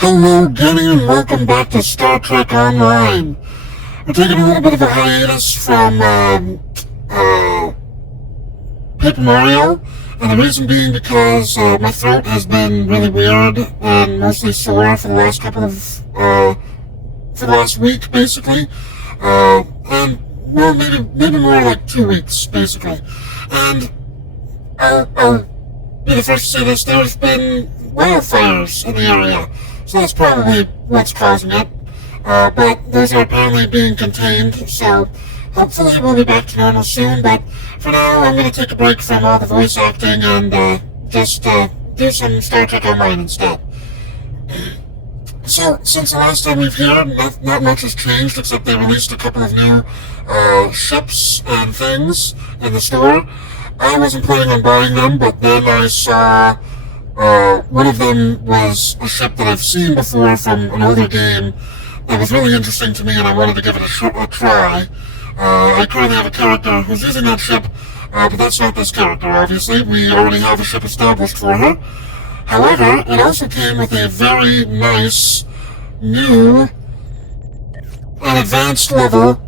Hello again and welcome back to Star Trek Online. We're taking a little bit of a hiatus from Paper Mario, and the reason being because my throat has been really weird and mostly sore for the last for the last week basically, and well, maybe more like 2 weeks basically. And I'll be the first to say this: there's been wildfires in the area. So that's probably what's causing it. But those are apparently being contained, so hopefully we'll be back to normal soon. But for now, I'm going to take a break from all the voice acting and just do some Star Trek Online instead. So, since the last time we've here, not much has changed except they released a couple of new ships and things in the store. I wasn't planning on buying them, but then I saw one of them was a ship that I've seen before from an older game that was really interesting to me, and I wanted to give it a try. I currently have a character who's using that ship, but that's not this character, obviously. We already have a ship established for her. However, it also came with a very nice, new, and advanced level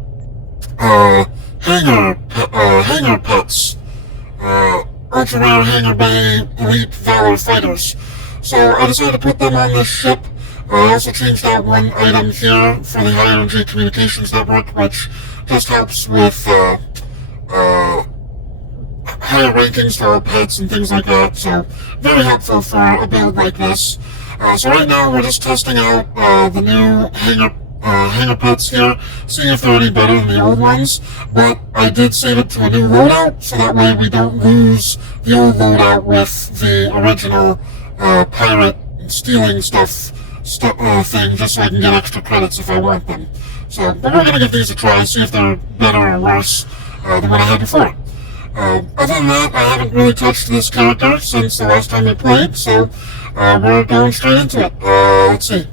hangar pets. Ultra-rare Hangar Bay Elite Valor Fighters. So I decided to put them on this ship. I also changed out one item here for the High Energy Communications Network, which just helps with higher rankings to all pets and things like that. So very helpful for a build like this. So right now we're just testing out the new hangar pets here, seeing if they're any better than the old ones, but I did save it to a new loadout, so that way we don't lose the old loadout with the original pirate stealing stuff thing, just so I can get extra credits if I want them. So, but we're going to give these a try, see if they're better or worse than what I had before. Other than that, I haven't really touched this character since the last time we played, so we're going straight into it. Let's see.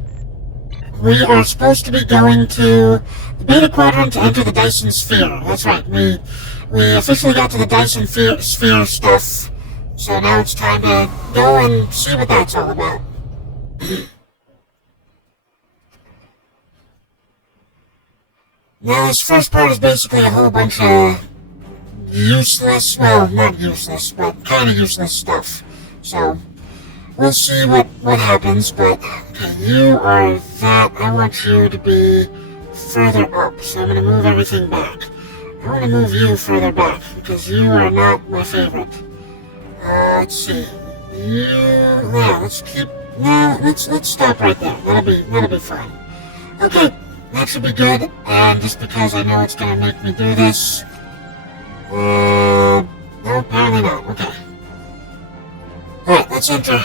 We are supposed to be going to the Beta Quadrant to enter the Dyson Sphere. That's right, we officially got to the Dyson Sphere stuff, so now it's time to go and see what that's all about. Now, this first part is basically a whole bunch of useless, well, not useless, but kind of useless stuff. So, we'll see what happens, but okay, you are that. I want you to be further up, so I'm going to move everything back. I want to move you further back, because you are not my favorite. Let's see. Let's stop right there. That'll be fine. Okay, that should be good, and just because I know it's going to make me do this, no, apparently not. Okay. Alright, let's enter.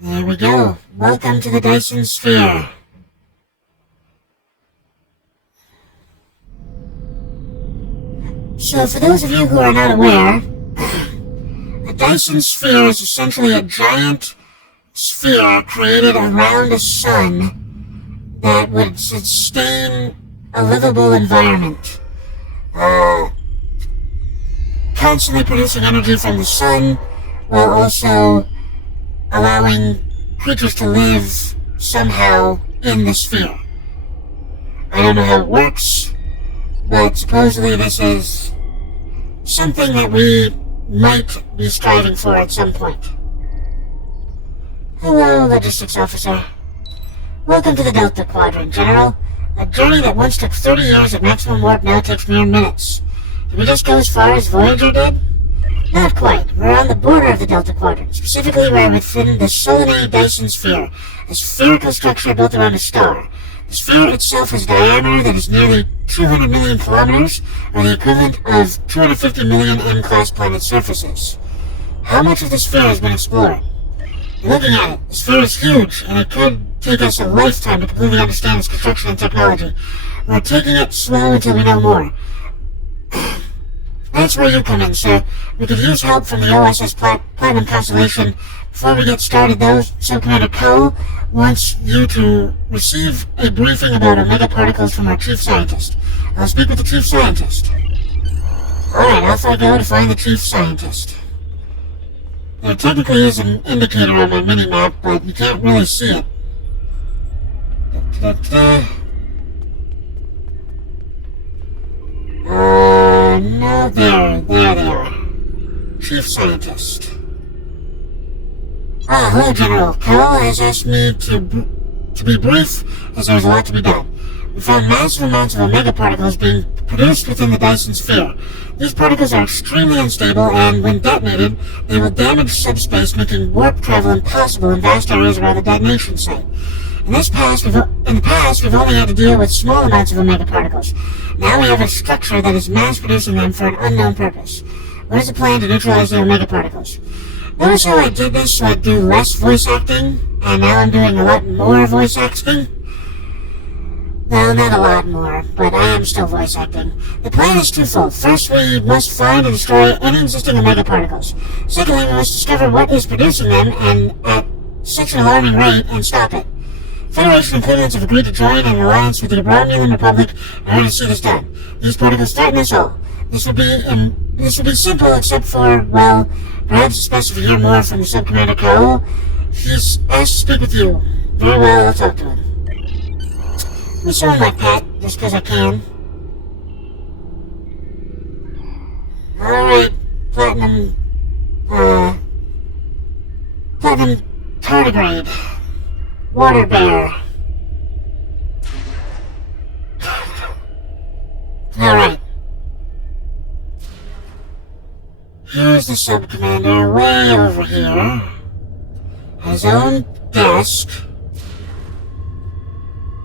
There we go. Welcome to the Dyson Sphere. So, for those of you who are not aware, a Dyson Sphere is essentially a giant sphere created around a sun that would sustain a livable environment, constantly producing energy from the sun, while also allowing creatures to live somehow in the sphere. I don't know how it works, but supposedly this is something that we might be striving for at some point. Hello, Logistics Officer. Welcome to the Delta Quadrant, General. A journey that once took 30 years at maximum warp now takes mere minutes. Did we just go as far as Voyager did? Not quite. We're on the border of the Delta Quadrant. Specifically, we're within the Solanae Dyson Sphere, a spherical structure built around a star. The sphere itself has a diameter that is nearly 200 million kilometers, or the equivalent of 250 million M-class planet surfaces. How much of the sphere has been explored? Looking at it, the sphere is huge, and it could take us a lifetime to completely understand its construction and technology. We're taking it slow until we know more. That's where you come in, sir. We could use help from the OSS Platinum Constellation. Before we get started, though, so Commander Poe wants you to receive a briefing about omega particles from our chief scientist. I'll speak with the chief scientist. Alright, off I go to find the chief scientist. There technically is an indicator on my mini-map, but you can't really see it. No, there they are. Chief scientist. Hello, General. Carol has asked me to be brief, as there's a lot to be done. We found massive amounts of omega particles being produced within the Dyson sphere. These particles are extremely unstable, and when detonated, they will damage subspace, making warp travel impossible in vast areas around the detonation site. In the past, we've only had to deal with small amounts of omega particles. Now we have a structure that is mass-producing them for an unknown purpose. What is the plan to neutralize the omega particles? Notice how I did this so I'd do less voice acting, and now I'm doing a lot more voice acting? Well, not a lot more, but I am still voice acting. The plan is twofold. First, we must find and destroy any existing omega particles. Secondly, we must discover what is producing them, and at such an alarming rate, and stop it. Federation and Klingons have agreed to join an alliance with the Romulan Republic in order to see this done. These particles threaten us all. This will be simple, except for, well, perhaps it's best if you hear more from the Sub-Commander Cole. He's asked to speak with you. Very well, I'll talk to him. Let me show him my pet, just because I can. Alright, Platinum Tardigrade. Water Bear. Alright. Here's the Sub-Commander way over here. His own desk,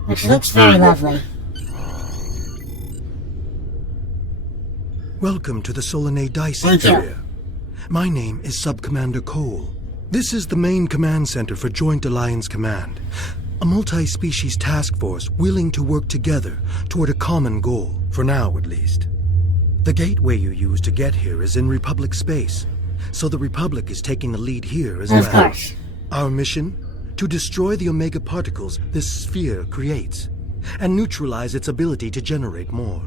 which looks very lovely. Welcome to the Solanae Dyson area. My name is Sub-Commander Cole. This is the main command center for Joint Alliance Command, a multi-species task force willing to work together toward a common goal, for now at least. The gateway you use to get here is in Republic space, so the Republic is taking the lead here as well. Of course. Our mission? To destroy the omega particles this sphere creates, and neutralize its ability to generate more.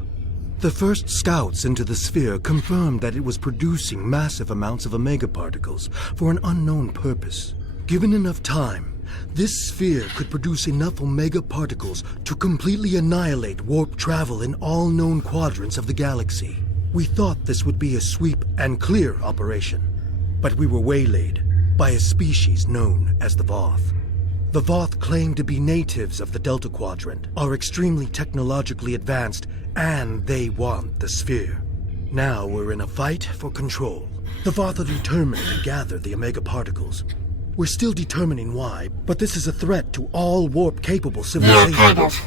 The first scouts into the sphere confirmed that it was producing massive amounts of omega particles for an unknown purpose. Given enough time, this sphere could produce enough omega particles to completely annihilate warp travel in all known quadrants of the galaxy. We thought this would be a sweep and clear operation, but we were waylaid by a species known as the Voth. The Voth claim to be natives of the Delta Quadrant, are extremely technologically advanced, and they want the sphere. Now we're in a fight for control. The Voth are determined to gather the omega particles. We're still determining why, but this is a threat to all warp-capable civilizations. Yeah, kind of.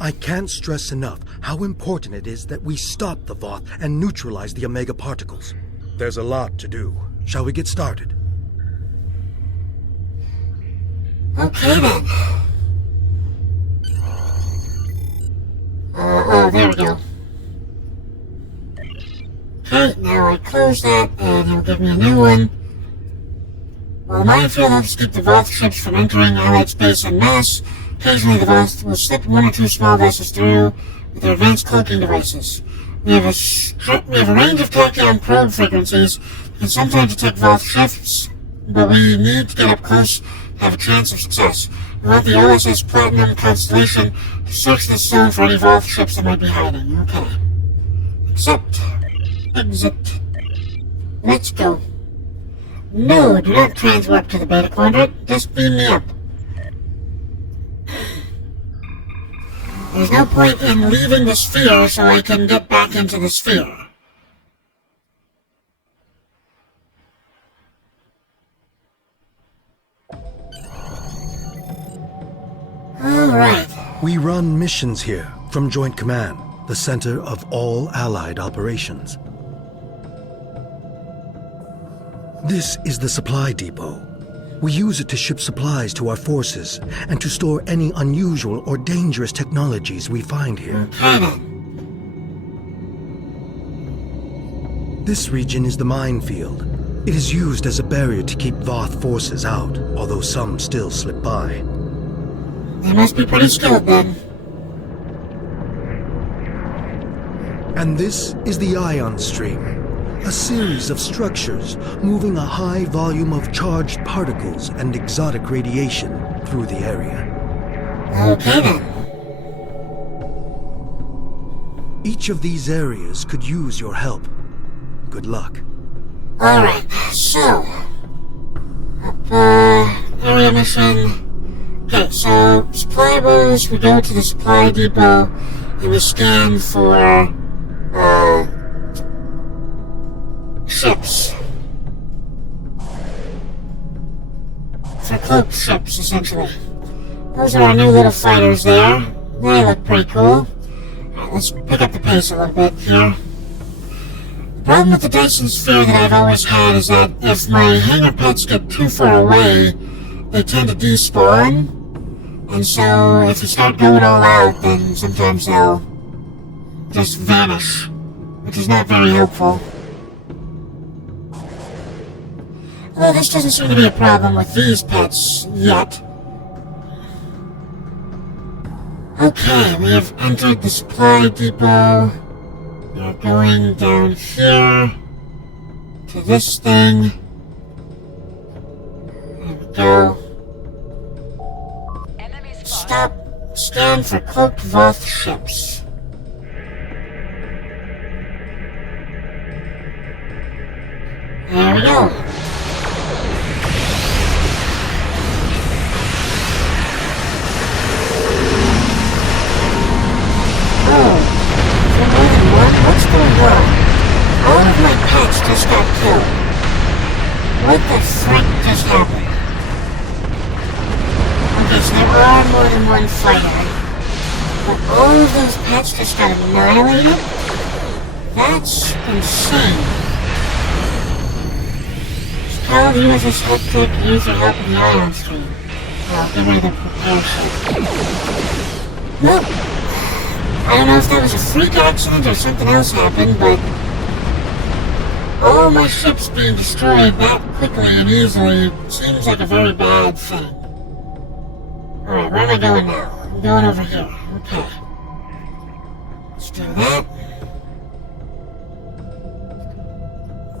I can't stress enough how important it is that we stop the Voth and neutralize the omega particles. There's a lot to do. Shall we get started? Okay then. There we go. Okay, now I close that, and he'll give me a new one. While the minefield helps keep the Voth ships from entering Allied space en masse, occasionally the Voth will slip one or two small vessels through with their advanced cloaking devices. We have a range of tachyon probe frequencies that can sometimes detect Voth ships, but we need to get up close to have a chance of success. We want the OSS Platinum Constellation to search this zone for any Voth ships that might be hiding. Okay. Exit. Let's go. No, do not transwarp to the Beta Quadrant. Just beam me up. There's no point in leaving the sphere so I can get back into the sphere. Alright. We run missions here from Joint Command, the center of all Allied operations. This is the supply depot. We use it to ship supplies to our forces and to store any unusual or dangerous technologies we find here. This region is the minefield. It is used as a barrier to keep Voth forces out, although some still slip by. They must be pretty skilled then. And this is the ion stream, a series of structures moving a high volume of charged particles and exotic radiation through the area. Okay then. Each of these areas could use your help. Good luck. Alright, so... area mission... Okay, so, supply rows, we go to the supply depot, and we scan for, ships. For cloaked ships, essentially. Those are our new little fighters there. They look pretty cool. Alright, let's pick up the pace a little bit here. The problem with the Dyson sphere that I've always had is that if my hangar pets get too far away, they tend to despawn. And so, if you start going all out, then sometimes they'll just vanish, which is not very helpful. Although this doesn't seem to be a problem with these pets yet. Okay, we have entered the supply depot. We're going down here to this thing. There we go. Stop. Scan for cloaked Voth ships. There we go. Oh, is there more than one? What's going on? All of my pets just got killed. What the frick just happened? Okay, so there are more than one fighter, but all of those pets just got annihilated? That's insane. Tell the USS Hector to use your help in the ion stream. I'll get rid of the parachute. Nope. I don't know if that was a freak accident or something else happened, but all my ships being destroyed that quickly and easily seems like a very bad thing. Alright, where am I going now? I'm going over here. Okay. Let's do that.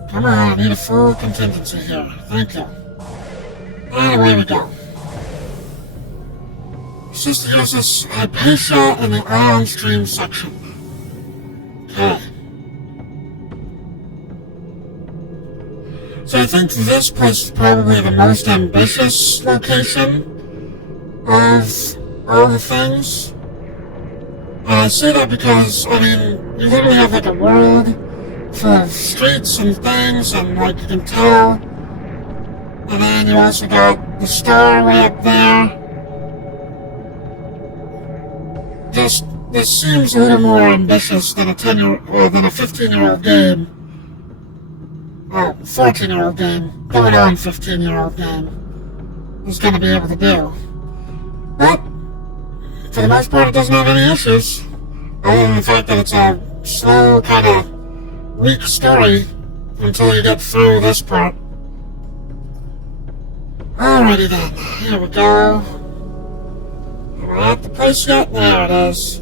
Come on, I need a full contingency here. Thank you. And away we go. It's just the USS Hypatia in the ion stream section. Okay. So I think this place is probably the most ambitious location of all the things. And I say that because, I mean, you literally have like a world full of streets and things, and like you can tell. And then you also got the star way up there. This seems a little more ambitious than a 15-year-old game. 14-year-old game, going on 15-year-old game is gonna be able to do. But, for the most part, it doesn't have any issues. Other than the fact that it's a slow, kind of weak story until you get through this part. Alrighty then, here we go. Am I at the place yet? There it is.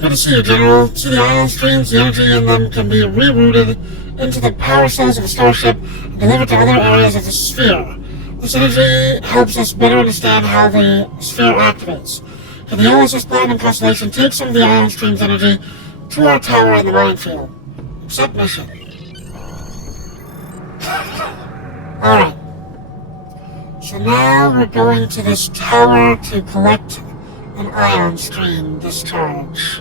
Good to see you, General. See the ion streams? The energy in them can be rerouted into the power cells of a starship and delivered to other areas of the sphere. This energy helps us better understand how the sphere activates. Can the OSS Platinum Constellation take some of the ion stream's energy to our tower in the minefield? Accept mission. Alright. So now we're going to this tower to collect an ion stream discharge.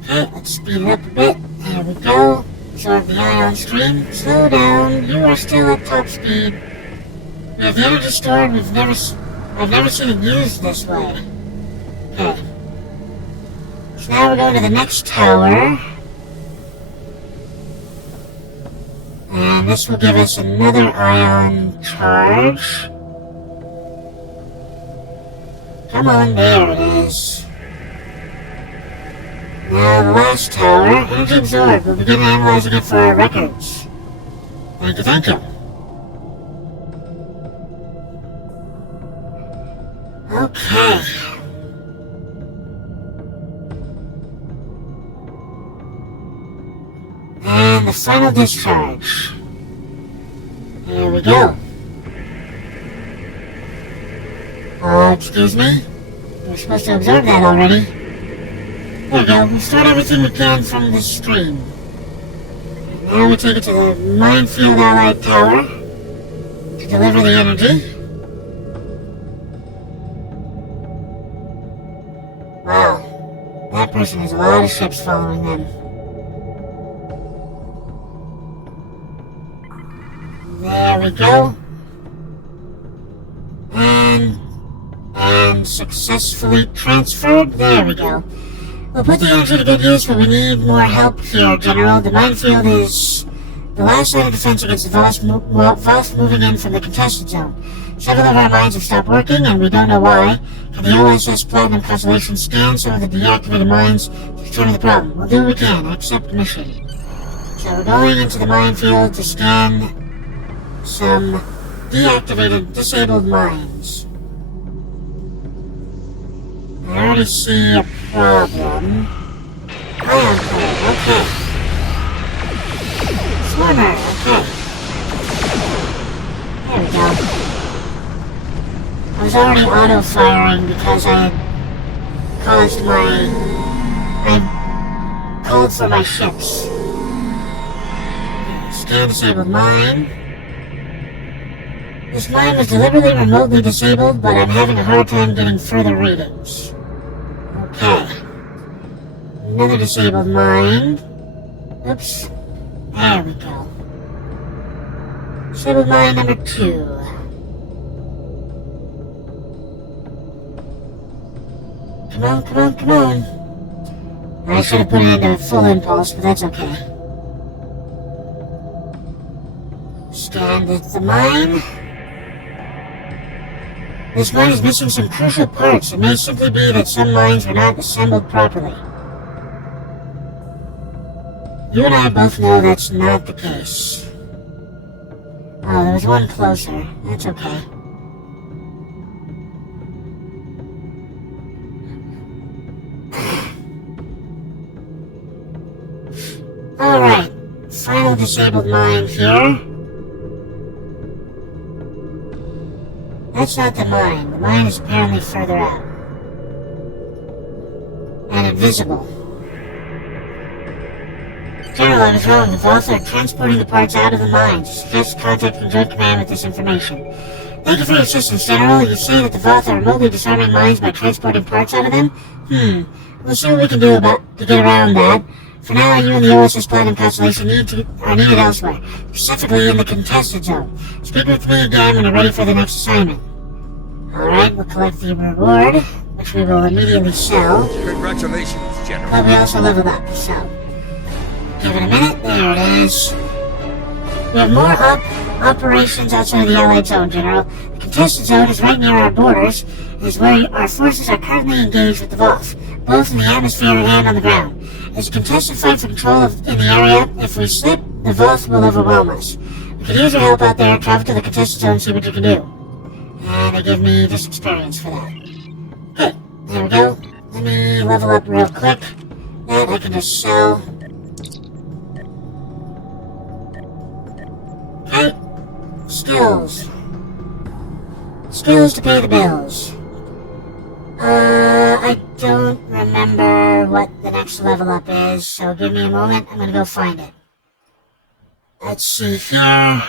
Okay, let's speed it up a bit. There we go. Absorb the ion stream. Slow down. You are still at top speed. We have the energy stored. I've never seen it used this way. Okay. So now we're going to the next tower. And this will give us another ion charge. Come on, there it is. Now the last tower, energy absorbed. We'll begin analyzing it for our records. Thank you, thank you. Okay. And the final discharge. Here we go. Excuse me? We're supposed to observe that already. There we go. We start everything we can from the stream. Now we take it to the minefield allied tower to deliver the energy. Wow. That person has a lot of ships following them. There we go. And successfully transferred. There we go. We'll put the energy to good use, but we need more help here, General. The minefield is the last line of defense against the Voth moving in from the contested zone. Several of our mines have stopped working, and we don't know why. Can the OSS Platinum Constellation scan some of the deactivated mines to determine the problem? We'll do what we can. Accept mission. So we're going into the minefield to scan some deactivated, disabled mines. I already see a problem. Ion player, okay. Swimmer, okay. There we go. I was already auto-firing because I called for my ships. Scan disabled mine. This mine was deliberately remotely disabled, but I'm having a hard time getting further readings. Okay. Another disabled mine. Oops. There we go. Disabled mine number 2. Come on, come on, come on. I should have put it into full impulse, but that's okay. Scan the mine. This mine is missing some crucial parts. It may simply be that some mines were not assembled properly. You and I both know that's not the case. Oh, there was one closer. That's okay. Alright. Final disabled mine here. That's not the mine. The mine is apparently further out. And invisible. General, I was wrong. The Voth are transporting the parts out of the mines. Suggest contacting Joint Command with this information. Thank you for your assistance, General. You say that the Voth are remotely disarming mines by transporting parts out of them? We'll see what we can do to get around that. For now, you and the OSS Platinum Constellation are needed elsewhere, specifically in the contested zone. Speak with me again when you're ready for the next assignment. Alright, we'll collect the reward, which we will immediately sell. Congratulations, General. But we also leveled up, so... Give it a minute, there it is. We have more operations outside the Allied Zone, General. The contested zone is right near our borders, and is where our forces are currently engaged with the Voth, both in the atmosphere and on the ground. There's a contested fight for control in the area. If we slip, the Voth will overwhelm us. We could use your help out there. Travel to the contested zone and see what you can do. And they give me this experience for that. Okay, there we go. Let me level up real quick. That I can just sell. Okay. Skills. Skills to pay the bills. I don't remember what the next level up is, so give me a moment. I'm gonna go find it. Let's see here.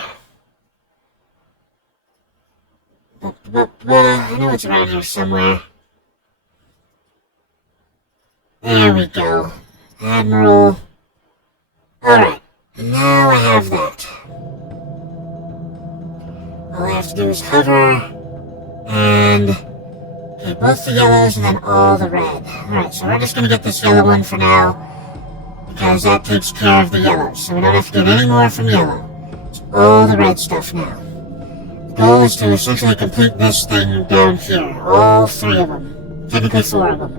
I know it's around here somewhere. There we go. Admiral. Alright, now I have that. All I have to do is hover, and okay, both the yellows and then all the red. Alright, so we're just gonna get this yellow one for now, because that takes care of the yellows, so we don't have to get any more from yellow. It's all the red stuff now. The goal is to essentially complete this thing down here, all 3 of them, technically 4 of them.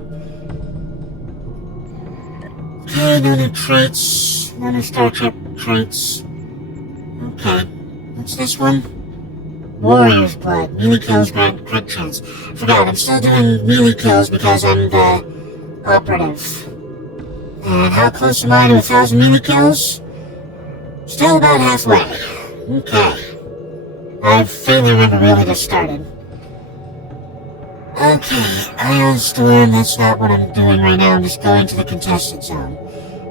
Okay, no new traits, no new Starship traits. Okay, what's this one? Warrior's Blood. Melee kills grant crit chance. Forgot, I'm still doing melee kills because I'm the operative. And how close am I to 1,000 melee kills? Still about halfway. Okay. I faintly remember we only just started. Okay, Ion Storm, that's not what I'm doing right now. I'm just going to the contested zone.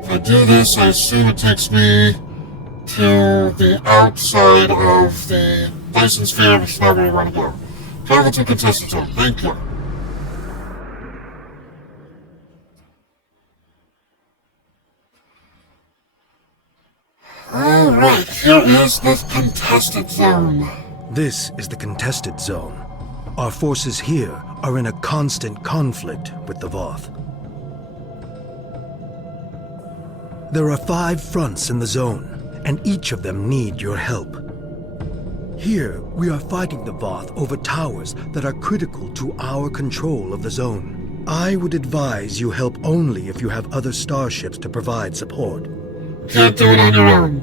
If I do this, I assume it takes me to the outside of the Dyson sphere, which is not where we want to go. Travel to contested zone. Thank you. Alright, here is the contested zone. This is the contested zone. Our forces here are in a constant conflict with the Voth. There are 5 fronts in the zone, and each of them need your help. Here, we are fighting the Voth over towers that are critical to our control of the zone. I would advise you help only if you have other starships to provide support. Can't do it on your own.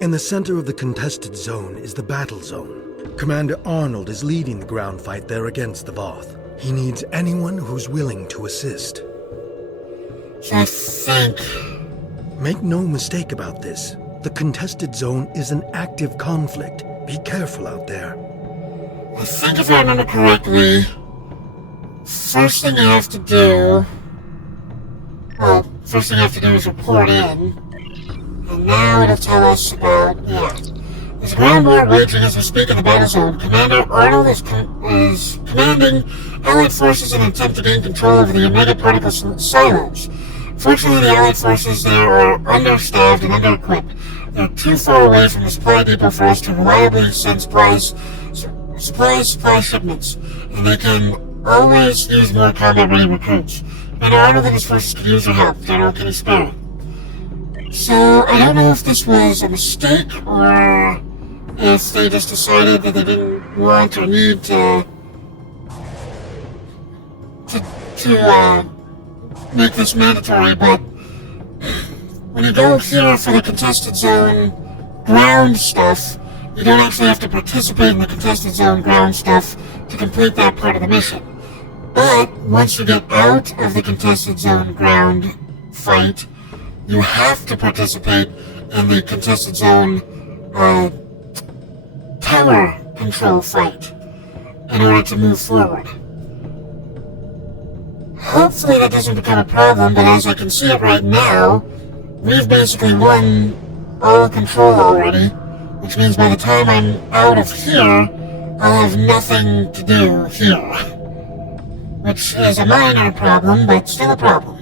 In the center of the contested zone is the battle zone. Commander Arnold is leading the ground fight there against the Voth. He needs anyone who's willing to assist. So I think... Make no mistake about this. The contested zone is an active conflict. Be careful out there. I think if I remember correctly, first thing you have to do... Well, first thing you have to do is report in. And now it'll tell us about... Yeah. There's a ground war raging as we speak in the battle zone. Commander Arnold is commanding Allied forces in an attempt to gain control over the Omega particle silos. Fortunately, the Allied forces there are understaffed and under-equipped. They're too far away from the supply depot for us to reliably send supply shipments, and they can always use more combat-ready recruits. Commander Arnold and his forces could use your help. General, can you spare it? So, I don't know if this was a mistake, or if they just decided that they didn't want or need to make this mandatory, but when you go here for the contested zone ground stuff, you don't actually have to participate in the contested zone ground stuff to complete that part of the mission. But once you get out of the contested zone ground fight, you have to participate in the contested zone tower control fight in order to move forward. Hopefully that doesn't become a problem, but as I can see it right now, we've basically won all control already, which means by the time I'm out of here, I'll have nothing to do here. Which is a minor problem, but still a problem.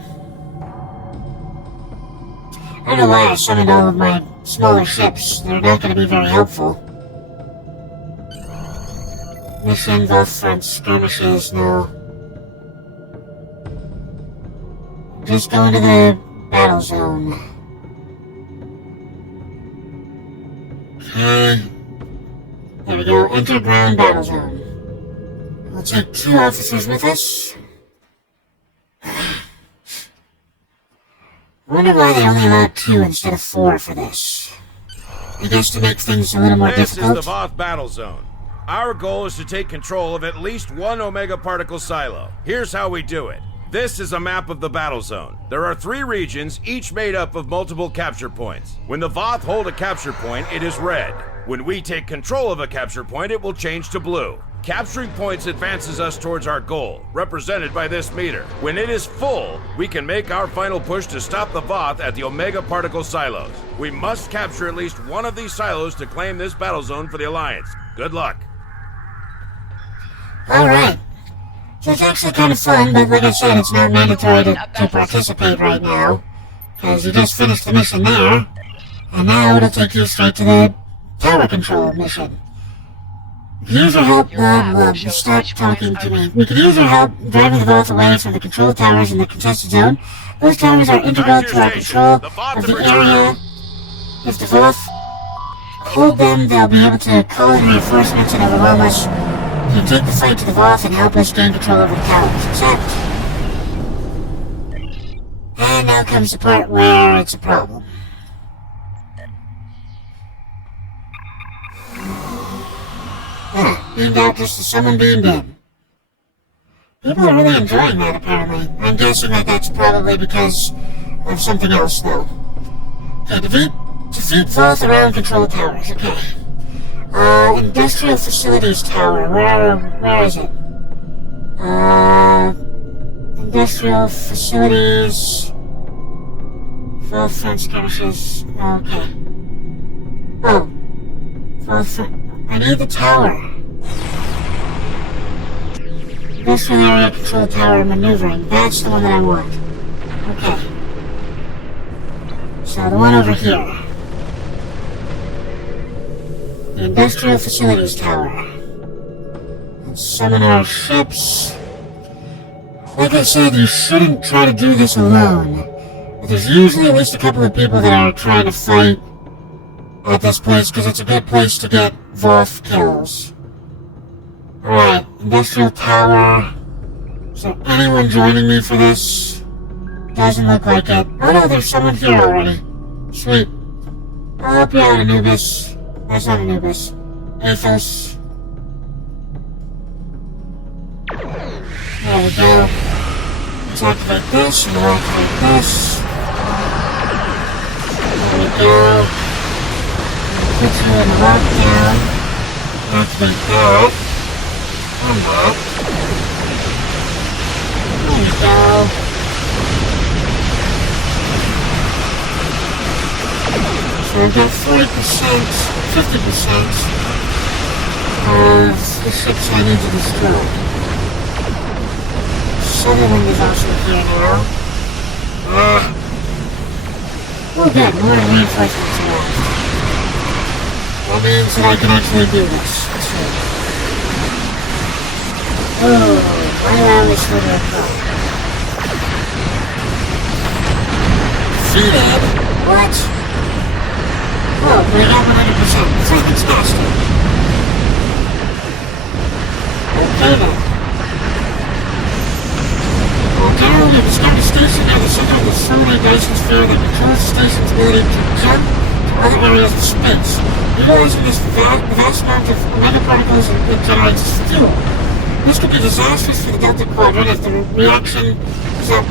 I don't know why I summoned all of my smaller ships. They're not going to be very helpful. Mission, Gulf Front skirmishes, no. Just go into the battle zone. Okay. There we go, enter ground battle zone. We'll take 2 officers with us. I wonder why they only allowed 2 instead of 4 for this. I guess to make things a little more difficult. This is the Voth battle zone. Our goal is to take control of at least 1 Omega particle silo. Here's how we do it. This is a map of the battle zone. There are 3 regions, each made up of multiple capture points. When the Voth hold a capture point, it is red. When we take control of a capture point, it will change to blue. Capturing points advances us towards our goal, represented by this meter. When it is full, we can make our final push to stop the Voth at the Omega particle silos. We must capture at least 1 of these silos to claim this battle zone for the Alliance. Good luck. Alright. So it's actually kind of fun, but like I said, it's not mandatory to participate right now. Because you just finished the mission there, and now it'll take you straight to the tower control mission. We could use your help, stop talking to me. We could use your help driving the Voth away from the control towers in the contested zone. Those towers are integral to our control of the area. If the Voth hold them, they'll be able to call in reinforcements and overwhelm us. You can take the fight to the Voth and help us gain control over the towers. Accept. And now comes the part where it's a problem. Beamed out just as someone beamed in. People are really enjoying that, apparently. I'm guessing that that's probably because of something else, though. Okay, defeat Defeat Vault around control towers. Okay. Industrial Facilities Tower. Where is it? Industrial Facilities. Vault front skirmishes. Okay. Oh. Vault front. I need the tower. Industrial Area Control Tower Maneuvering. That's the one that I want. Okay. So the one over here. The Industrial Facilities Tower. Let's summon our ships. Like I said, you shouldn't try to do this alone. But there's usually at least a couple of people that are trying to fight at this place, because it's a good place to get Voth kills. Alright, Industrial Tower. Is there anyone joining me for this? Doesn't look like it. Oh no, there's someone here already. Sweet. I'll help you out, Anubis. That's not Anubis. Athos. There we go. Let's activate this, and we'll activate this. There we go. Put you in lockdown. Activate that. And that. There we go. So we've got 40%, 50% of the ships I need to destroy. Sutherland is also here now. Oh good, more reinforcements arrived. That means that I can actually do this. Let's see. Oh, why allow this to occur? Defeated? What? Oh, but I got 100%. Fantastic. Okay then. Generally, you discover a station near the center of the solar Dyson sphere that controls the station's ability to jump to other areas of space. Utilizing this vast amount of megaparticles it generates as fuel. This could be disastrous for the Delta Quadrant if the reaction is not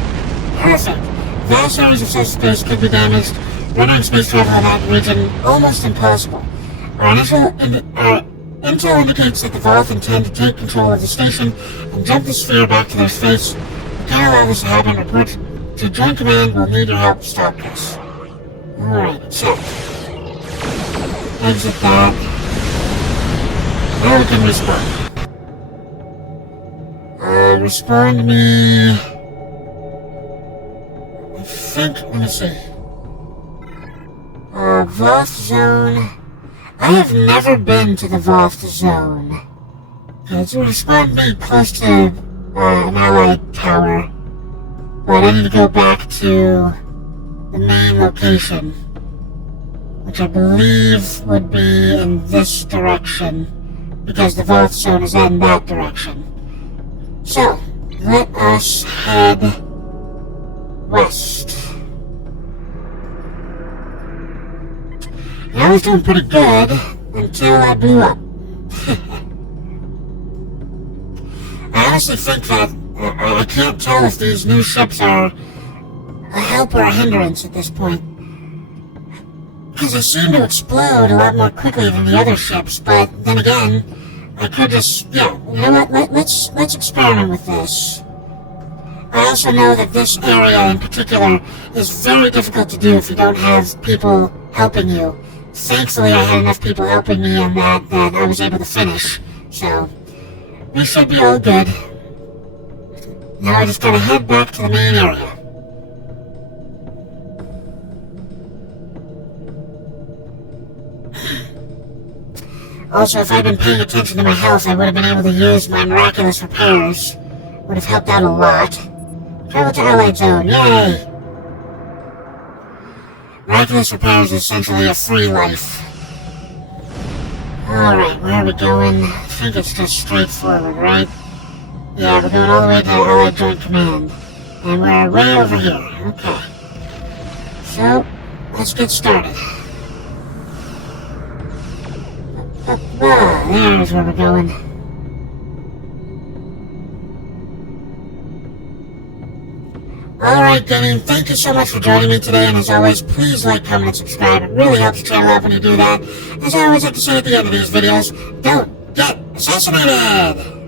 perfect. Vast areas of space could be damaged, rendering space travel in that region almost impossible. Our intel indicates that the Voth intend to take control of the station and jump the sphere back to their space. Can't allow this to happen. Report to Joint Command. We'll need your help to stop this. Alright, so exit that. Now we can respawn. Respawn me. I think, let me see. Voth Zone. I have never been to the Voth Zone. Okay, so respawn me close to an allied tower, but I need to go back to the main location, which I believe would be in this direction, because the Voth Zone is in that direction. So, let us head west. And I was doing pretty good until I blew up. I honestly think that I can't tell if these new ships are a help or a hindrance at this point. Because they seem to explode a lot more quickly than the other ships, but then again, I could just, yeah, you know what, let's experiment with this. I also know that this area in particular is very difficult to do if you don't have people helping you. Thankfully, I had enough people helping me on that I was able to finish, so we should be all good. Now I just gotta head back to the main area. Also, if I'd been paying attention to my health, I would have been able to use my miraculous repairs. Would have helped out a lot. Travel to Allied Zone, yay! Miraculous repairs is essentially a free life. Alright, where are we going? I think it's just straightforward, right? Yeah, we're going all the way to Allied Joint Command. And we're way over here. Okay. So, let's get started. There's where we're going. Alright, Denny, thank you so much for joining me today, and as always, please like, comment, and subscribe. It really helps the channel out when you do that. As I always like to say at the end of these videos, don't get assassinated!